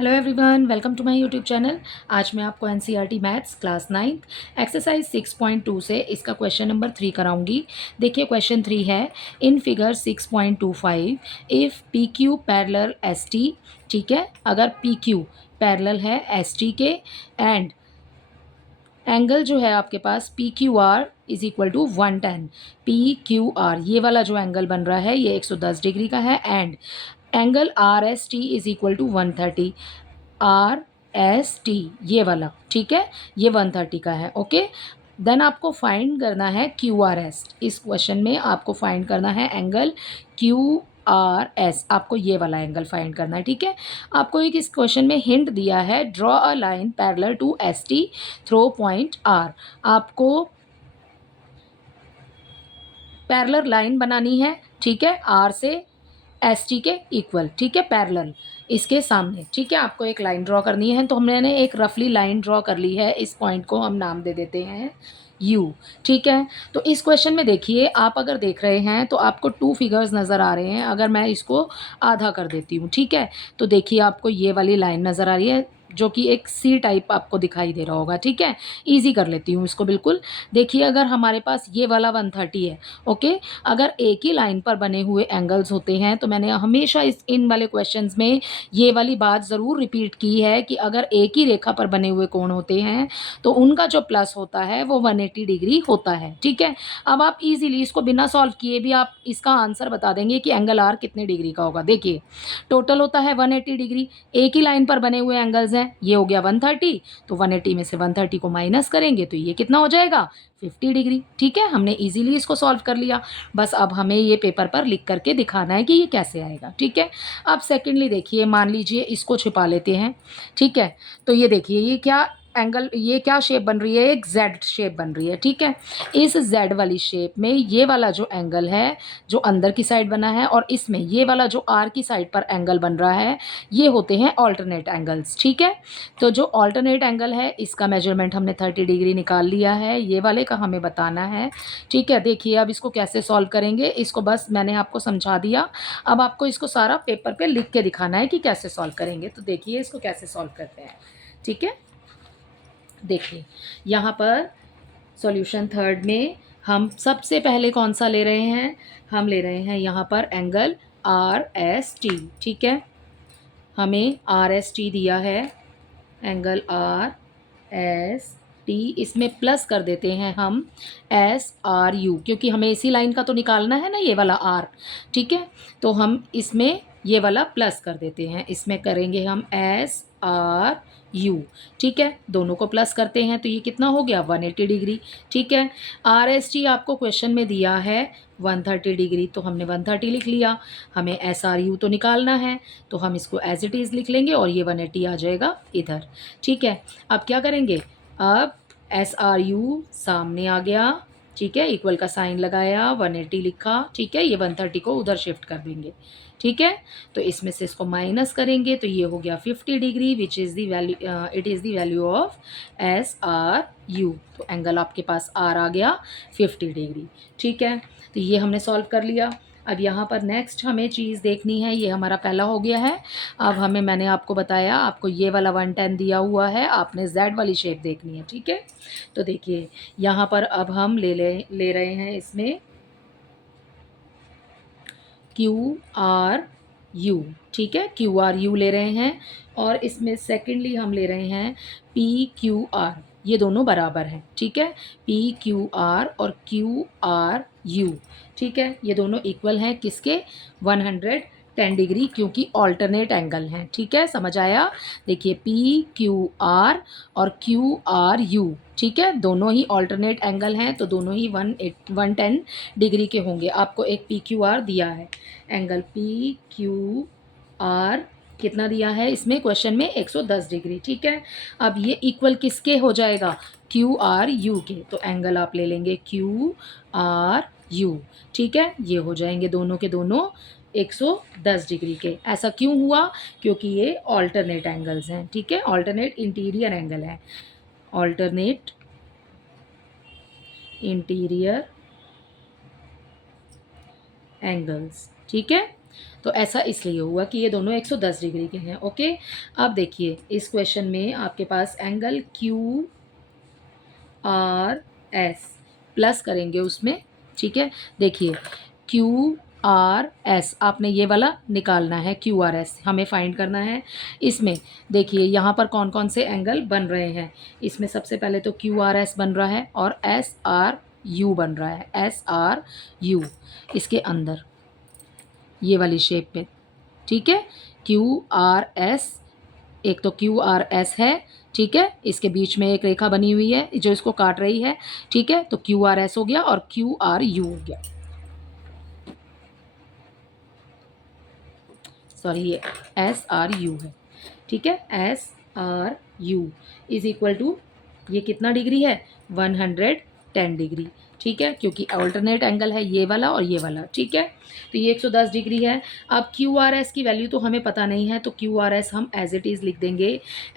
Hello everyone, welcome to my YouTube channel. आज मैं आपको NCERT maths class 9th exercise 6.2 से इसका क्वेश्चन नंबर 3 कराऊंगी। देखिए क्वेश्चन 3 है, in figure 6.25 if P Q parallel S T. ठीक है, अगर पी क्यू पैरेलल है एस टी के एंड एंगल जो है आपके पास P Q R is equal to 110। P Q R ये वाला जो एंगल बन रहा है ये 110 डिग्री का है and angle R S T is equal to 130। R S T ये वाला, ठीक है, ये 130 का है। ओके, देन आपको फाइंड करना है क्यू आर एस। इस क्वेश्चन में आपको फाइंड करना है एंगल क्यू आर एस, आपको ये वाला एंगल फाइंड करना है। ठीक है, आपको एक इस क्वेश्चन में हिंट दिया है, draw a line parallel to S T through point R. आपको पैरेलल लाइन बनानी है, ठीक है, आर से एस टी के इक्वल, ठीक है, पैरेलल इसके सामने। ठीक है, आपको एक लाइन ड्रॉ करनी है, तो हमने एक रफली लाइन ड्रॉ कर ली है। इस पॉइंट को हम नाम दे देते हैं यू। ठीक है, तो इस क्वेश्चन में देखिए, आप अगर देख रहे हैं तो आपको टू फिगर्स नज़र आ रहे हैं। अगर मैं इसको आधा कर देती हूँ, ठीक है, तो देखिए आपको ये वाली लाइन नज़र आ रही है जो कि एक सी टाइप आपको दिखाई दे रहा होगा। ठीक है, ईजी कर लेती हूँ इसको बिल्कुल। देखिए अगर हमारे पास ये वाला 130 है, ओके, अगर एक ही लाइन पर बने हुए एंगल्स होते हैं तो मैंने हमेशा इन वाले क्वेश्चंस में ये वाली बात ज़रूर रिपीट की है कि अगर एक ही रेखा पर बने हुए कोण होते हैं तो उनका जो प्लस होता है वो 180 डिग्री होता है। ठीक है, अब आप इजीली इसको बिना सॉल्व किए भी आप इसका आंसर बता देंगे कि एंगल आर कितने डिग्री का होगा। देखिए टोटल होता है 180 डिग्री, एक ही लाइन पर बने हुए एंगल्स हैं, ये हो गया 130, तो 180 में से 130 को माइनस करेंगे तो ये कितना हो जाएगा, 50 डिग्री। ठीक है, हमने इजीली इसको सॉल्व कर लिया। बस अब हमें ये पेपर पर लिख करके दिखाना है कि ये कैसे आएगा। ठीक है, अब सेकेंडली देखिए, मान लीजिए इसको छिपा लेते हैं। ठीक है, तो ये देखिए ये क्या एंगल, ये क्या शेप बन रही है, एक जेड शेप बन रही है। ठीक है, इस जेड वाली शेप में ये वाला जो एंगल है जो अंदर की साइड बना है और इसमें ये वाला जो आर की साइड पर एंगल बन रहा है, ये होते हैं ऑल्टरनेट एंगल्स। ठीक है, तो जो ऑल्टरनेट एंगल है इसका मेजरमेंट हमने 30 डिग्री निकाल लिया है, ये वाले का हमें बताना है। ठीक है, देखिए अब इसको कैसे सॉल्व करेंगे, इसको बस मैंने आपको समझा दिया। अब आपको इसको सारा पेपर पे लिख के दिखाना है कि कैसे सॉल्व करेंगे। तो देखिए इसको कैसे सॉल्व करते हैं। ठीक है, देखिए यहाँ पर सॉल्यूशन थर्ड में हम सबसे पहले कौन सा ले रहे हैं, हम ले रहे हैं यहाँ पर एंगल आर एस टी। ठीक है, हमें आर एस टी दिया है, एंगल आर एस टी, इसमें प्लस कर देते हैं हम एस आर यू, क्योंकि हमें इसी लाइन का तो निकालना है ना ये वाला आर। ठीक है, तो हम इसमें ये वाला प्लस कर देते हैं, इसमें करेंगे हम एस आर यू। ठीक है, दोनों को प्लस करते हैं तो ये कितना हो गया, 180 डिग्री। ठीक है, आर एस टी आपको क्वेश्चन में दिया है 130 डिग्री, तो हमने 130 लिख लिया। हमें एस आर यू तो निकालना है, तो हम इसको एज इट इज़ लिख लेंगे और ये 180 आ जाएगा इधर। ठीक है, अब क्या करेंगे, अब एस आर यू सामने आ गया। ठीक है, इक्वल का साइन लगाया, 180 लिखा। ठीक है, ये 130 को उधर शिफ्ट कर देंगे। ठीक है, तो इसमें से इसको माइनस करेंगे तो ये हो गया 50 degree, which is the value, it is the value of S R you. तो एंगल आपके पास आर आ गया 50 डिग्री। ठीक है, तो ये हमने सॉल्व कर लिया। अब यहाँ पर नेक्स्ट हमें चीज़ देखनी है, ये हमारा पहला हो गया है। अब हमें, मैंने आपको बताया, आपको ये वाला 110 दिया हुआ है, आपने जेड वाली शेप देखनी है। ठीक है, तो देखिए यहाँ पर अब हम ले रहे हैं इसमें क्यू आर यू। ठीक है, क्यू आर यू ले रहे हैं और इसमें सेकेंडली हम ले रहे हैं पी क्यू आर, ये दोनों बराबर हैं। ठीक है, पी क्यू आर और क्यू आर यू, ठीक है, ये दोनों इक्वल हैं किसके, 110 डिग्री, क्योंकि ऑल्टरनेट एंगल हैं। ठीक है, समझ आया। देखिए पी क्यू आर और क्यू आर यू, ठीक है, दोनों ही ऑल्टरनेट एंगल हैं तो दोनों ही 110 डिग्री के होंगे। आपको एक पी क्यू आर दिया है, एंगल पी क्यू आर कितना दिया है इसमें क्वेश्चन में, 110 डिग्री। ठीक है, अब ये इक्वल किसके हो जाएगा, क्यू आर यू के, तो एंगल आप ले लेंगे क्यू आर यू। ठीक है, ये हो जाएंगे दोनों के दोनों 110 डिग्री के। ऐसा क्यों हुआ, क्योंकि ये ऑल्टरनेट एंगल्स हैं। ठीक है, ऑल्टरनेट इंटीरियर एंगल है, ऑल्टरनेट इंटीरियर एंगल्स। ठीक है, तो ऐसा इसलिए हुआ कि ये दोनों 110 डिग्री के हैं। ओके, अब देखिए इस क्वेश्चन में आपके पास angle Q R S plus करेंगे उसमें, ठीक है। देखिए क्यू आर एस आपने ये वाला निकालना है, क्यू आर एस हमें फाइंड करना है। इसमें देखिए यहाँ पर कौन कौन से एंगल बन रहे हैं। इसमें सबसे पहले तो क्यू आर एस बन रहा है और एस आर यू बन रहा है, एस आर यू इसके अंदर ये वाली शेप में, ठीक है। क्यू आर एस, एक तो क्यू आर एस है, ठीक है, इसके बीच में एक रेखा बनी हुई है जो इसको काट रही है, ठीक है। तो क्यू आर एस हो गया और क्यू आर यू हो गया, सॉरी ये एस आर यू है, ठीक है। S R U is equal to ये कितना डिग्री है, 110 डिग्री, ठीक है, क्योंकि अल्टरनेट एंगल है ये वाला और ये वाला, ठीक है। तो ये 110 डिग्री है। अब क्यू आर एस की वैल्यू तो हमें पता नहीं है, तो क्यू आर एस हम एज इट इज़ लिख देंगे।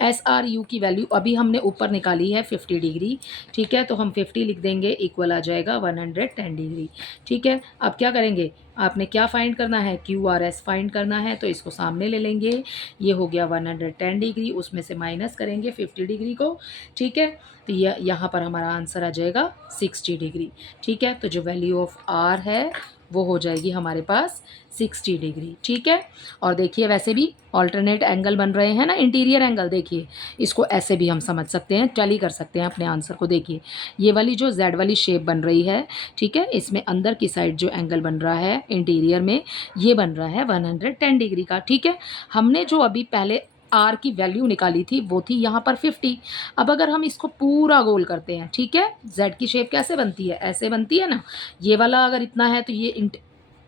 एस आर यू की वैल्यू अभी हमने ऊपर निकाली है 50 डिग्री, ठीक है, तो हम 50 लिख देंगे, इक्वल आ जाएगा 110 डिग्री, ठीक है। अब क्या करेंगे, आपने क्या फाइंड करना है, क्यू आर एस फाइंड करना है, तो इसको सामने ले लेंगे, ये हो गया 110 डिग्री, उसमें से माइनस करेंगे 50 डिग्री को, ठीक है। तो यह यहाँ पर हमारा आंसर आ जाएगा 60 डिग्री, ठीक है। तो जो वैल्यू ऑफ आर है वो हो जाएगी हमारे पास 60 डिग्री, ठीक है। और देखिए वैसे भी ऑल्टरनेट एंगल बन रहे हैं ना, इंटीरियर एंगल, देखिए इसको ऐसे भी हम समझ सकते हैं, टैली कर सकते हैं अपने आंसर को। देखिए ये वाली जो जेड वाली शेप बन रही है, ठीक है, इसमें अंदर की साइड जो एंगल बन रहा है इंटीरियर में, ये बन रहा है 110 डिग्री का, ठीक है। हमने जो अभी पहले आर की वैल्यू निकाली थी वो थी यहाँ पर 50। अब अगर हम इसको पूरा गोल करते हैं, ठीक है, जेड की शेप कैसे बनती है, ऐसे बनती है ना, ये वाला अगर इतना है तो ये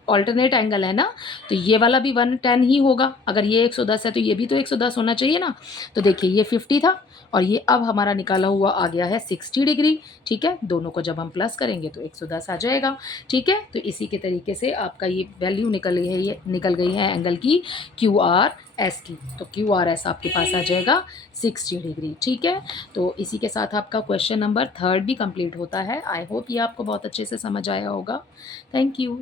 ऑल्टरनेट एंगल है ना, तो ये वाला भी 110 ही होगा। अगर ये 110 है तो ये भी तो 110 होना चाहिए ना। तो देखिए ये 50 था और ये अब हमारा निकाला हुआ आ गया है 60 डिग्री, ठीक है। दोनों को जब हम प्लस करेंगे तो 110 आ जाएगा, ठीक है। तो इसी के तरीके से आपका ये वैल्यू निकल गई है, ये निकल गई है एंगल की क्यू आर एस की। तो क्यू आर एस आपके पास आ जाएगा 60 डिग्री, ठीक है। तो इसी के साथ आपका क्वेश्चन नंबर 3 भी कंप्लीट होता है। आई होप ये आपको बहुत अच्छे से समझ आया होगा। Thank you.